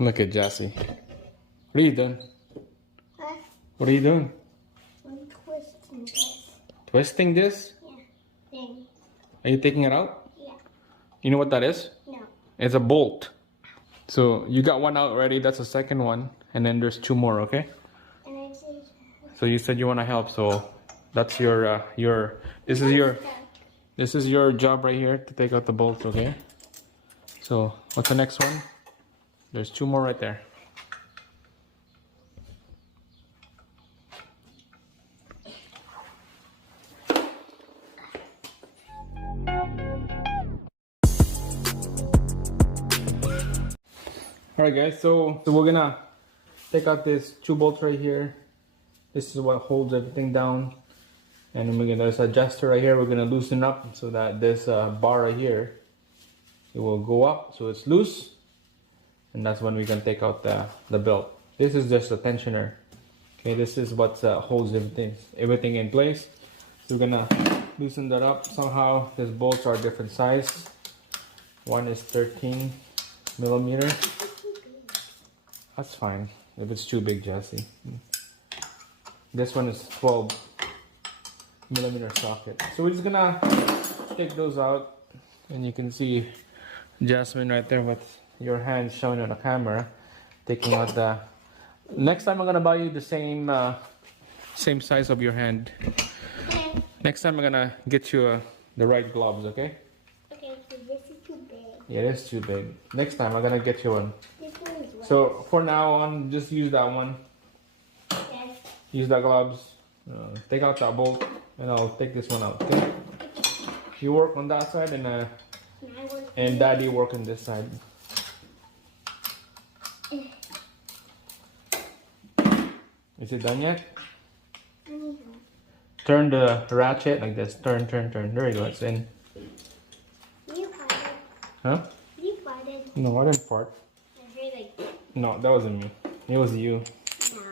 Look at Jassy. What are you doing? Huh? What are you doing? I'm twisting this. Twisting this? Yeah. Thing. Are you taking it out? Yeah. You know what that is? No. It's a bolt. So you got one out already. That's the second one. And then there's two more, okay? And I say, So you said you want to help. So that's your this is your job right here to take out the bolts, okay? So what's the next one? There's two more right there. Alright guys, so we're gonna take out this two bolts right here. This is what holds everything down. And then there's an adjuster right here. We're gonna loosen up so that this bar right here, it will go up so it's loose. And that's when we can take out the belt. This is just a tensioner. Okay, this is what holds everything in place. So we're gonna loosen that up somehow. These bolts are different size. One is 13 millimeter. That's fine if it's too big, Jesse. This one is 12 millimeter socket. So we're just gonna take those out, and you can see Jasmine right there with your hand showing on the camera, taking out the. Next time I'm gonna buy you the same size of your hand. okay. Next time I'm gonna get you the right gloves, okay? Okay, so this is too big. Yeah, it is too big. Next time I'm gonna get you one. This one is right. So for now on, just use that one. Yes. Use the gloves. Take out that bolt, and I'll take this one out. Okay? You work on that side, and Daddy work on this side. Is it done yet? Turn the ratchet like this. Turn. There you go. It's in. You farted. Huh? You farted. No, I didn't fart. I heard like, No, that wasn't me. It was you. no.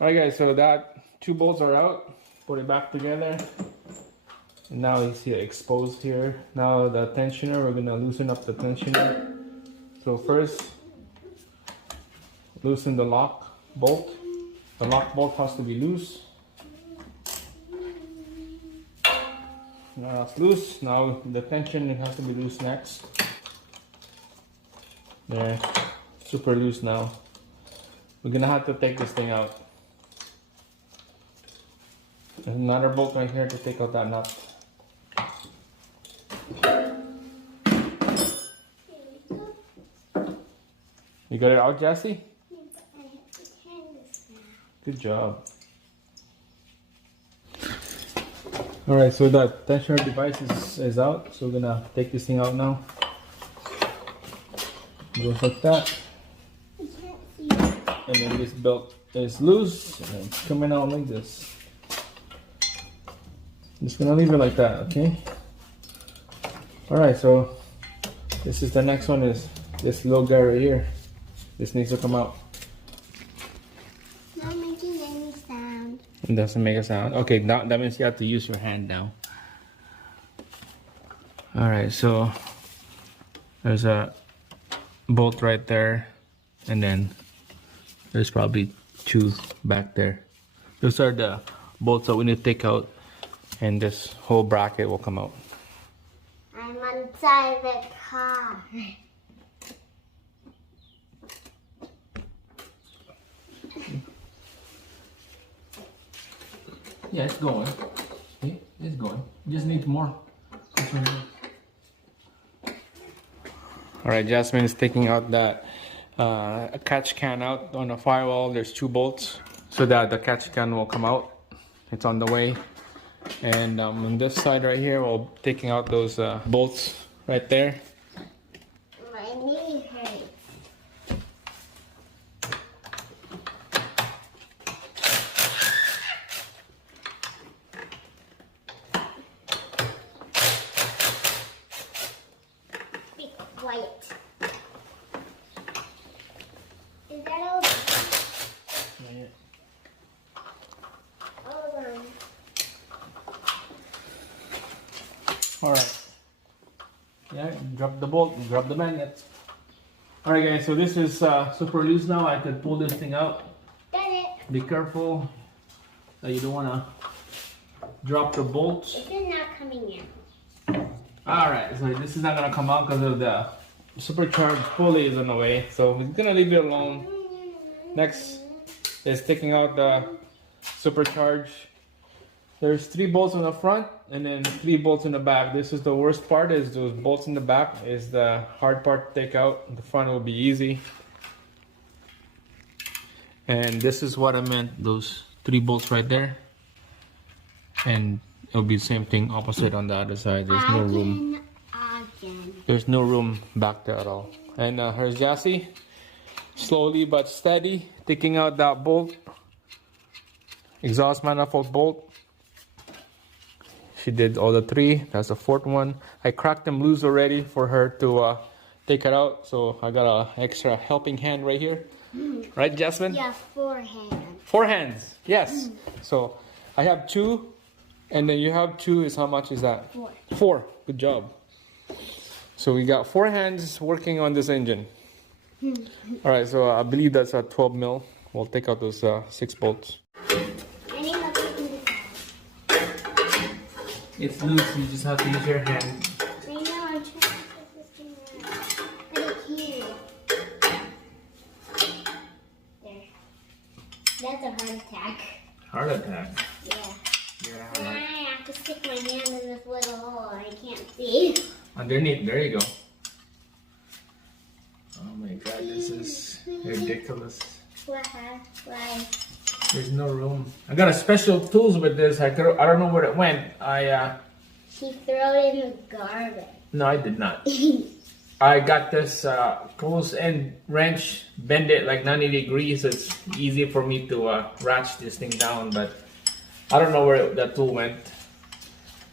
Alright guys, so that two bolts are out. Put it back together. And now you see it exposed here. Now the tensioner, we're gonna loosen up the tensioner. So first, loosen the lock bolt. The lock bolt has to be loose. Now it's loose. Now the tension, it has to be loose next. There, super loose now. We're gonna have to take this thing out. There's another bolt right here to take out that nut. You got it out, Jesse? Good job. Alright, so that tensioner device is out. So we're gonna take this thing out now. Goes like that. And then this belt is loose and it's coming out like this. Just gonna leave it like that, okay? Alright, so this is the next one, is this little guy right here. This needs to come out. Not making any sound. It doesn't make a sound. Okay, that means you have to use your hand now. Alright, so there's a bolt right there, and then there's probably two back there. Those are the bolts that we need to take out, and this whole bracket will come out. I'm inside the car. Yeah, it's going. See? It's going. You just need more. Alright, Jasmine is taking out that catch can out on the firewall. There's two bolts so that the catch can will come out. It's on the way. And on this side right here, we're taking out those bolts right there. My knee hurts. Be quiet. Is that all? Hold on. Alright. Yeah, grab the bolt, grab the magnet. All right, guys. So this is super loose now. I can pull this thing out. Got it. Be careful that you don't want to drop the bolts. This is not coming in. All right. So this is not gonna come out because of the supercharged pulley is on the way. So we're gonna leave it alone. Next is taking out the supercharge. There's 3 bolts on the front and then 3 bolts in the back. This is the worst part, is those bolts in the back is the hard part to take out. The front will be easy. And this is what I meant, those 3 bolts right there. And it'll be the same thing opposite on the other side. There's no room. Again. There's no room back there at all. And here's Jassy, slowly but steady, taking out that bolt. Exhaust manifold bolt. She did all the 3. That's the 4th one. I cracked them loose already for her to take it out. So I got an extra helping hand right here. Right, Jasmine? Yeah, 4 hands. 4 hands. Yes. So I have 2, and then you have 2. Is how much is that? 4. 4. Good job. So we got 4 hands working on this engine. All right. So I believe that's a 12 mil. We'll take out those 6 bolts. It's loose, you just have to use your hand. I know, I'm trying to put this thing around. Put it here. There. That's a heart attack. Heart attack? Yeah. And I have to stick my hand in this little hole I can't see. Underneath, there you go. Oh my god, this is ridiculous. Why? There's no room. I got a special tools with this. I don't know where it went. She threw it in the garbage. No, I did not. I got this close end wrench, bend it like 90 degrees. So it's easy for me to ratchet this thing down, but I don't know where that tool went.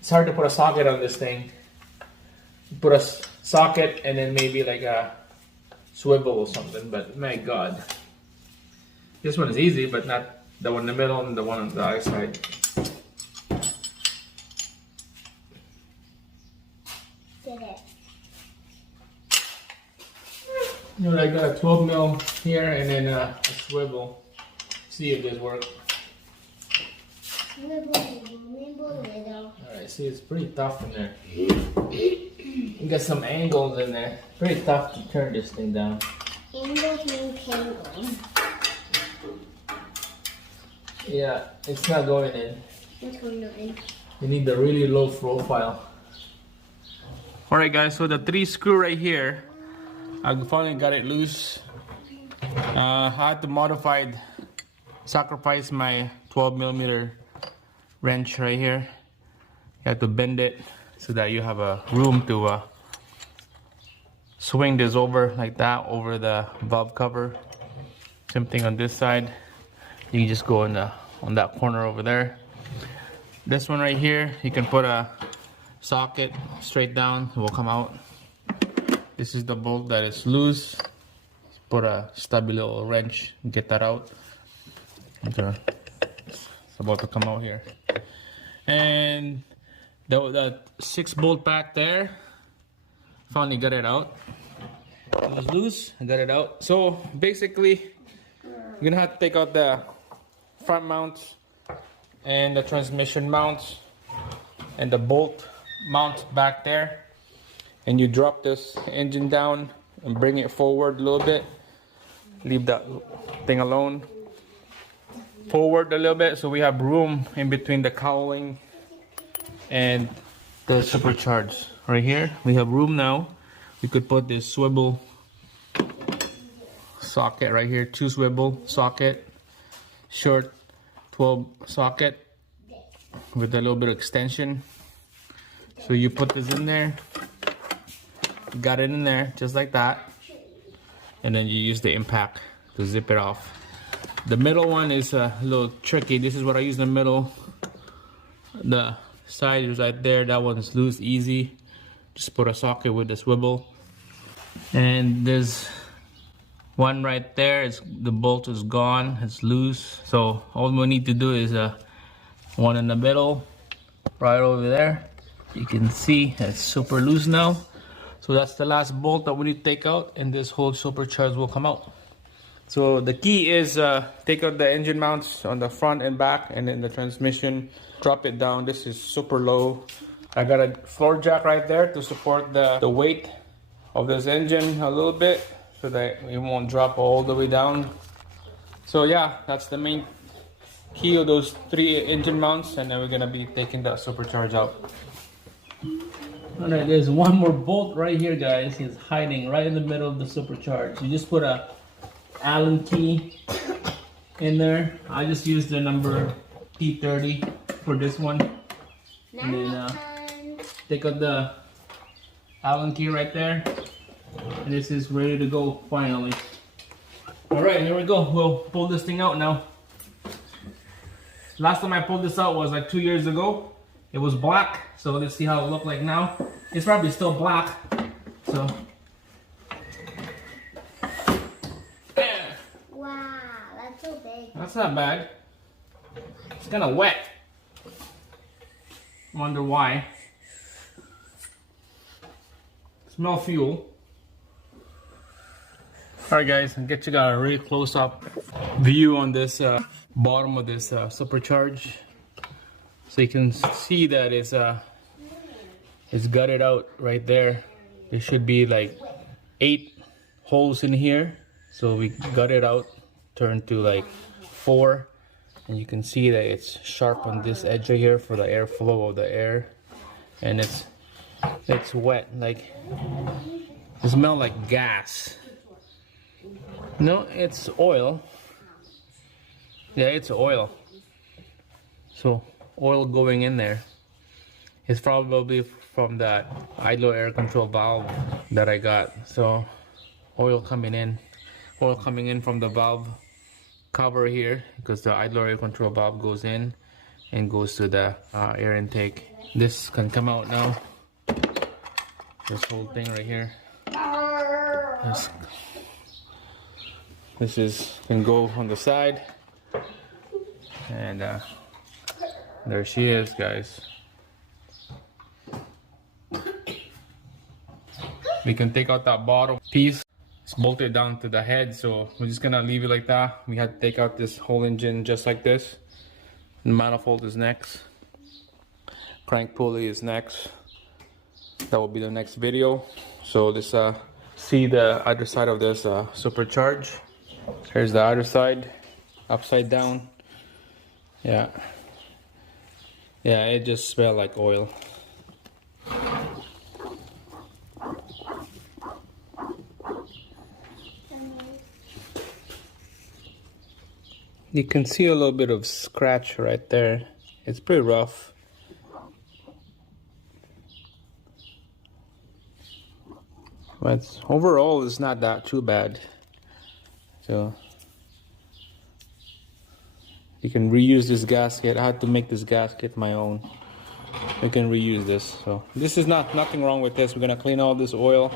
It's hard to put a socket on this thing. Put a socket and then maybe like a swivel or something, but my god. This one is easy, but not the one in the middle and the one on the other side. Did it. You know, I got a 12 mil here and then a swivel. See if this works. Little. Alright, see, it's pretty tough in there. You got some angles in there. Pretty tough to turn this thing down. Angles mean penguin. Yeah, it's not going in. What's going on? You need the really low profile. Alright guys, so the 3 screw right here, I finally got it loose. I had to sacrifice my 12 millimeter wrench right here. You have to bend it so that you have a room to swing this over like that over the valve cover. Same thing on this side. You can just go on that corner over there. This one right here, you can put a socket straight down, it will come out. This is the bolt that is loose. Put a stubby little wrench, get that out. Okay. It's about to come out here. And the 6 bolt back there, finally got it out. It was loose, I got it out. So basically, you're gonna have to take out the front mounts and the transmission mounts and the bolt mount back there, and you drop this engine down and bring it forward a little bit. Leave that thing alone. Forward a little bit so we have room in between the cowling and the supercharge. Right here we have room now. We could put this swivel socket right here, 2 swivel socket, short 12 socket with a little bit of extension. So you put this in there, got it in there just like that, and then you use the impact to zip it off. The middle one is a little tricky. This is what I use in the middle. The side is right there. That one is loose, easy. Just put a socket with the swivel. And there's one right there. The bolt is gone. It's loose. So all we need to do is one in the middle, right over there. You can see it's super loose now. So that's the last bolt that we need to take out, and this whole supercharger will come out. So the key is take out the engine mounts on the front and back, and then the transmission, drop it down. This is super low. I got a floor jack right there to support the weight of this engine a little bit so that it won't drop all the way down. So yeah, that's the main key of those 3 engine mounts, and then we're gonna be taking the supercharge out. Alright, there's one more bolt right here, guys. It's hiding right in the middle of the supercharge. You just put a Allen key in there. I just used the number T30 for this one. And then take out the Allen key right there. And this is ready to go finally. Alright, here we go. We'll pull this thing out now. Last time I pulled this out was like 2 years ago. It was black, so let's see how it looked like now. It's probably still black, so. Wow, that's so big. That's not bad. It's kind of wet. Wonder why. Smell fuel. Alright guys, I'll get you guys a really close up view on this bottom of this supercharge. So you can see that it's gutted out right there. There should be like 8 holes in here. So we gutted out, turned to like 4. And you can see that it's sharp on this edge right here for the airflow of the air. And it's wet, like it smells like gas. No, it's oil. Yeah, it's oil. So oil going in there. It's probably from that idler air control valve that I got. So oil coming in from the valve cover here, because the idler air control valve goes in and goes to the air intake. This can come out now. This whole thing right here. This can go on the side, and there she is, guys. We can take out that bottom piece. It's bolted down to the head, so we're just gonna leave it like that. We had to take out this whole engine just like this. The manifold is next. Crank pulley is next. That will be the next video. So this see the other side of this supercharge. Here's the other side, upside down. Yeah, it just smells like oil. You can see a little bit of scratch right there. It's pretty rough. But overall, it's not that too bad. So you can reuse this gasket. I had to make this gasket my own. You can reuse this. So this is nothing wrong with this. We're gonna clean all this oil.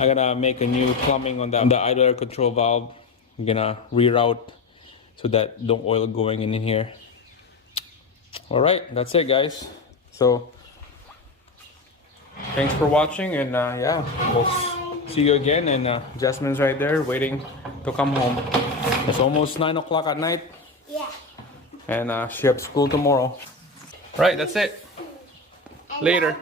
I'm gonna make a new plumbing on the idler air control valve. I'm gonna reroute so that no oil going in here. All right, that's it, guys. So thanks for watching, and yeah, we'll see you again. And Jasmine's right there waiting to come home. It's almost 9 o'clock at night. Yeah. And she has school tomorrow. Right, that's it. Later.